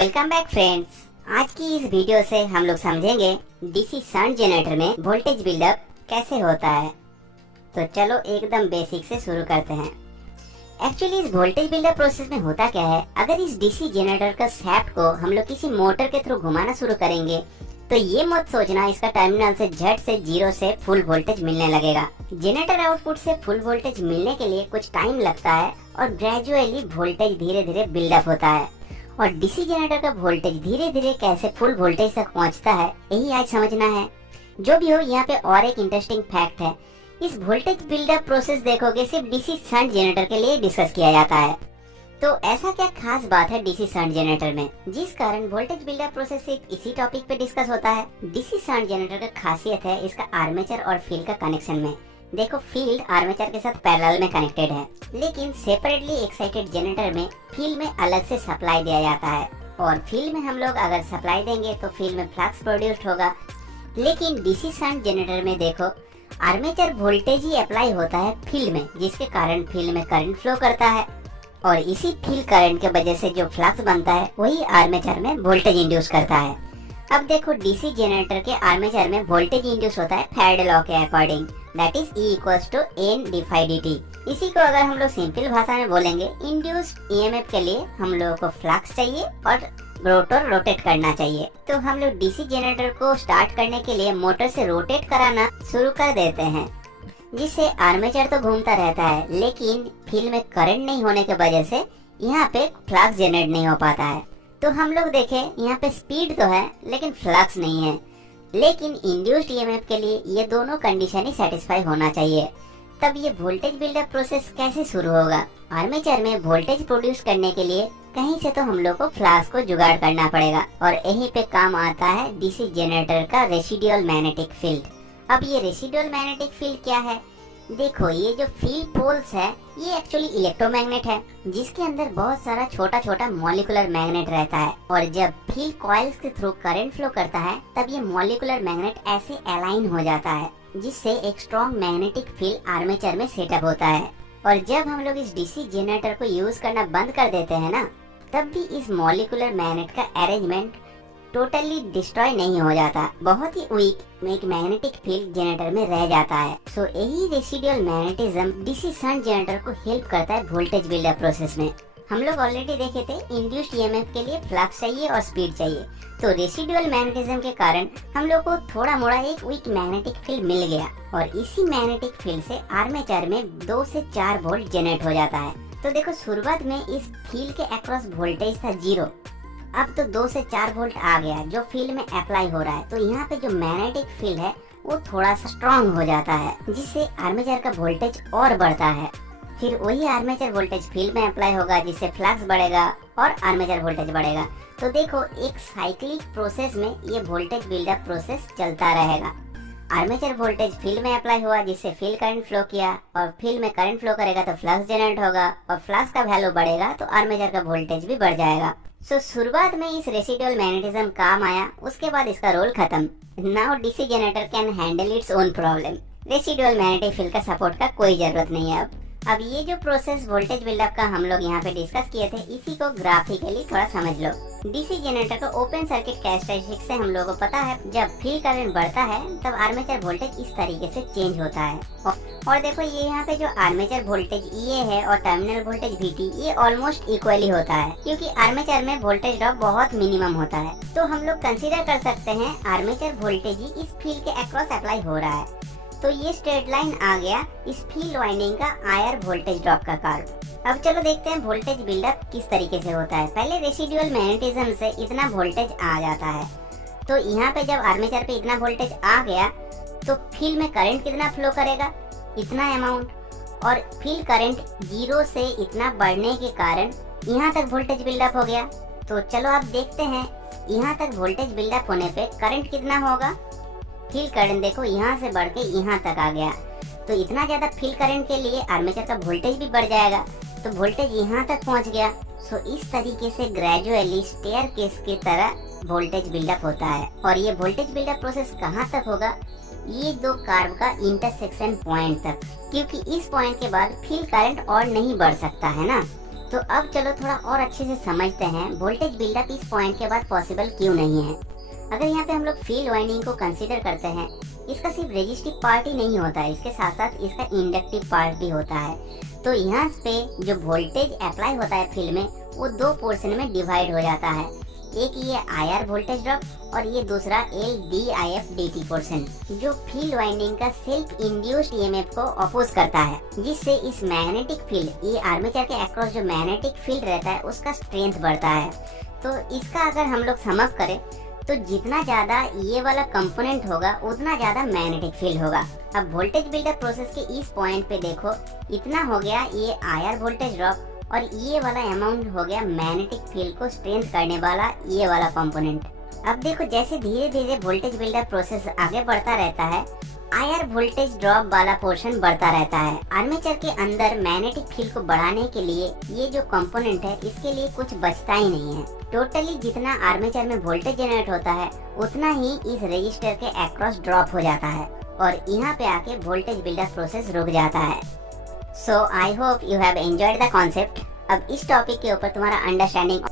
Welcome back friends. आज की इस वीडियो से हम लोग समझेंगे डीसी शंट जनरेटर में वोल्टेज बिल्डअप कैसे होता है। तो चलो एकदम बेसिक से शुरू करते हैं। एक्चुअली इस वोल्टेज बिल्डअप प्रोसेस में होता क्या है, अगर इस डीसी जनरेटर का शाफ्ट को हम लोग किसी मोटर के थ्रू घुमाना शुरू करेंगे तो ये मत सोचना इसका टर्मिनल से झट से जीरो से फुल वोल्टेज मिलने लगेगा। जनरेटर आउटपुट से फुल वोल्टेज मिलने के लिए कुछ टाइम लगता है और ग्रेजुअली वोल्टेज धीरे धीरे बिल्डअप होता है। और डीसी जनरेटर का वोल्टेज धीरे धीरे कैसे फुल वोल्टेज तक पहुंचता है यही आज समझना है। जो भी हो, यहाँ पे और एक इंटरेस्टिंग फैक्ट है, इस वोल्टेज बिल्डअप प्रोसेस देखोगे सिर्फ डीसी शंट जनरेटर के लिए डिस्कस किया जाता है। तो ऐसा क्या खास बात है डीसी शंट जनरेटर में जिस कारण वोल्टेज बिल्डअप प्रोसेस सिर्फ इसी टॉपिक पे डिस्कस होता है। डीसी शंट जनरेटर का खासियत है इसका आर्मेचर और फील्ड का कनेक्शन में। देखो, फील्ड आर्मेचर के साथ पैरेलल में कनेक्टेड है, लेकिन सेपरेटली एक्साइटेड जनरेटर में फील्ड में अलग से सप्लाई दिया जाता है। और फील्ड में हम लोग अगर सप्लाई देंगे तो फील्ड में फ्लक्स प्रोड्यूस्ड होगा। लेकिन डीसी शंट जनरेटर में देखो, आर्मेचर वोल्टेज ही अप्लाई होता है फील्ड में, जिसके कारण फील्ड में करंट फ्लो करता है और इसी फील्ड करंट के वजह से जो फ्लक्स बनता है वही आर्मेचर में वोल्टेज इंड्यूस करता है। अब देखो, डीसी जनरेटर के आर्मेचर में वोल्टेज इंड्यूस होता है फैराडे लॉ के according, that is E equals to N divide dt। इसी को अगर हम लोग सिंपल भाषा में बोलेंगे, इंड्यूस्ड ईएमएफ के लिए हम लोगों को फ्लक्स चाहिए और रोटर रोटेट करना चाहिए। तो हम लोग डीसी जनरेटर को स्टार्ट करने के लिए मोटर से रोटेट कराना शुरू कर देते हैं, जिससे आर्मेचर तो घूमता रहता है, लेकिन फील्ड में करंट नहीं होने की वजह से यहाँ पे फ्लक्स जनरेट नहीं हो पाता है। तो हम लोग देखें, यहाँ पे स्पीड तो है लेकिन फ्लक्स नहीं है। लेकिन इंड्यूस्ड ईएमएफ के लिए ये दोनों कंडीशन ही सेटिस्फाई होना चाहिए। तब ये वोल्टेज बिल्डअप प्रोसेस कैसे शुरू होगा? आर्मेचर में वोल्टेज प्रोड्यूस करने के लिए कहीं से तो हम लोग को फ्लक्स को जुगाड़ करना पड़ेगा और यहीं पे काम आता है डीसी जनरेटर का रेसिडुअल मैग्नेटिक फील्ड। अब ये रेसिडुअल मैग्नेटिक फील्ड क्या है? देखो, ये जो फील्ड पोल्स है ये एक्चुअली इलेक्ट्रोमैग्नेट है, जिसके अंदर बहुत सारा छोटा छोटा मॉलिक्यूलर मैग्नेट रहता है। और जब फील्ड कॉइल्स के थ्रू करंट फ्लो करता है तब ये मॉलिक्यूलर मैग्नेट ऐसे अलाइन हो जाता है, जिससे एक स्ट्रॉन्ग मैग्नेटिक फील्ड आर्मेचर में सेटअप होता है। और जब हम लोग इस डीसी जनरेटर को यूज करना बंद कर देते हैं ना, तब भी इस मॉलिक्यूलर मैग्नेट का अरेंजमेंट टोटली डिस्ट्रॉय नहीं हो जाता, बहुत ही वीक एक मैग्नेटिक फील्ड जनरेटर में रह जाता है। सो यही residual magnetism DC shunt generator को हेल्प करता है वोल्टेज बिल्डअप प्रोसेस में। हम लोग ऑलरेडी देखे थे, इंड्यूस्ड ईएमएफ के लिए फ्लक्स चाहिए और स्पीड चाहिए। तो रेसिडुअल मैग्नेटिज्म के कारण हम लोग को थोड़ा मोड़ा एक वीक मैग्नेटिक फील्ड मिल गया और इसी मैग्नेटिक फील्ड से आर्मेचर में 2 से 4 वोल्ट जनरेट हो जाता है। तो देखो, शुरुआत में इस फील्ड के अक्रॉस वोल्टेज था 0, अब तो 2 से 4 वोल्ट आ गया जो फील्ड में अप्लाई हो रहा है। तो यहाँ पे जो मैग्नेटिक फील्ड है वो थोड़ा सा स्ट्रॉन्ग हो जाता है, जिससे आर्मेचर का वोल्टेज और बढ़ता है। फिर वही आर्मेचर वोल्टेज फील्ड में अप्लाई होगा, जिससे फ्लक्स बढ़ेगा और आर्मेचर वोल्टेज बढ़ेगा। तो देखो, एक साइक्लिक प्रोसेस में ये वोल्टेज बिल्डअप प्रोसेस चलता रहेगा। आर्मेचर वोल्टेज फील्ड में अप्लाई हुआ, जिससे फील्ड करंट फ्लो किया और फील्ड में करंट फ्लो करेगा तो फ्लक्स जनरेट होगा और फ्लक्स का वैल्यू बढ़ेगा तो आर्मेचर का वोल्टेज भी बढ़ जाएगा। सो शुरुआत में इस रेसिडुअल मैग्नेटिज्म काम आया, उसके बाद इसका रोल खत्म। Now DC generator can handle its own problem. Residual magnetic field का सपोर्ट का कोई जरूरत नहीं है। अब ये जो प्रोसेस वोल्टेज बिल्डअप का हम लोग यहाँ पे डिस्कस किए थे, इसी को ग्राफिकली थोड़ा समझ लो। डीसी जनरेटर का ओपन सर्किट कैरेक्टरिस्टिक्स से हम लोगों को पता है, जब फील्ड करंट बढ़ता है तब आर्मेचर वोल्टेज इस तरीके से चेंज होता है। और देखो, ये यहाँ पे जो आर्मेचर वोल्टेज ये है और टर्मिनल वोल्टेज VT ये ऑलमोस्ट इक्वली होता है, क्योंकि आर्मेचर में वोल्टेज ड्रॉप बहुत मिनिमम होता है। तो हम लोग कंसीडर कर सकते हैं आर्मेचर वोल्टेज ही इस फील्ड के अक्रॉस अप्लाई हो रहा है। तो ये स्ट्रेट लाइन आ गया इस फील्ड वाइंडिंग का आयर वोल्टेज ड्रॉप का कर्व। अब चलो देखते हैं वोल्टेज बिल्डअप किस तरीके से होता है। पहले रेसिडुअल मैग्नेटिज्म से इतना वोल्टेज आ जाता है, तो यहाँ पे जब आर्मेचर पे इतना वोल्टेज आ गया तो फील्ड में करंट कितना फ्लो करेगा, इतना अमाउंट, और फील्ड करंट 0 से इतना बढ़ने के कारण यहाँ तक वोल्टेज बिल्डअप हो गया। तो चलो अब देखते हैं यहाँ तक वोल्टेज बिल्डअप होने पे करंट कितना होगा। फील्ड करंट देखो यहाँ से बढ़ के यहाँ तक आ गया, तो इतना ज्यादा फील्ड करंट के लिए आर्मेचर का वोल्टेज भी बढ़ जाएगा, तो वोल्टेज यहाँ तक पहुँच गया। सो इस तरीके से ग्रेजुअली स्टेयरकेस की तरह वोल्टेज बिल्डअप होता है। और ये वोल्टेज बिल्डअप प्रोसेस कहाँ तक होगा? ये 2 कर्व का इंटरसेक्शन पॉइंट तक, क्योंकि इस पॉइंट के बाद फील्ड करंट और नहीं बढ़ सकता है ना। तो अब चलो थोड़ा और अच्छे से समझते हैं वोल्टेज बिल्डअप इस पॉइंट के बाद पॉसिबल क्यों नहीं है। अगर यहाँ पे हम लोग फील्ड वाइंडिंग को कंसीडर करते हैं, इसका सिर्फ रेजिस्टिव पार्ट ही नहीं होता है, इसके साथ साथ इसका इंडक्टिव पार्ट भी होता है। तो यहाँ पे जो वोल्टेज अप्लाई होता है फील्ड में, वो दो पोर्शन में डिवाइड हो जाता है। एक ये IR वोल्टेज ड्रॉप और ये दूसरा LDIF DT पोर्शन, जो फील्ड वाइंडिंग का सेल्फ इंड्यूस्ड EMF को अपोज करता है, जिससे इस मैग्नेटिक फील्ड, ये आर्मेचर के अक्रॉस जो मैग्नेटिक फील्ड रहता है उसका स्ट्रेंथ बढ़ता है। तो इसका अगर हम लोग सम अप करें तो जितना ज्यादा ये वाला कंपोनेंट होगा उतना ज्यादा मैग्नेटिक फील्ड होगा। अब वोल्टेज बिल्डअप प्रोसेस के इस पॉइंट पे देखो, इतना हो गया ये IR वोल्टेज ड्रॉप और ये वाला अमाउंट हो गया मैग्नेटिक फील्ड को स्ट्रेंथ करने वाला ये वाला कंपोनेंट। अब देखो जैसे धीरे धीरे वोल्टेज बिल्डअप प्रोसेस आगे बढ़ता रहता है, IR वोल्टेज ड्रॉप वाला पोर्शन बढ़ता रहता है। आर्मेचर के अंदर मैग्नेटिक फील्ड को बढ़ाने के लिए ये जो कंपोनेंट है, इसके लिए कुछ बचता ही नहीं है। टोटली जितना आर्मेचर में वोल्टेज जनरेट होता है उतना ही इस रजिस्टर के अक्रॉस ड्रॉप हो जाता है और यहाँ पे आके वोल्टेज बिल्डअप प्रोसेस रुक जाता है। So I hope you have enjoyed the concept. अब इस टॉपिक के ऊपर तुम्हारा अंडरस्टैंडिंग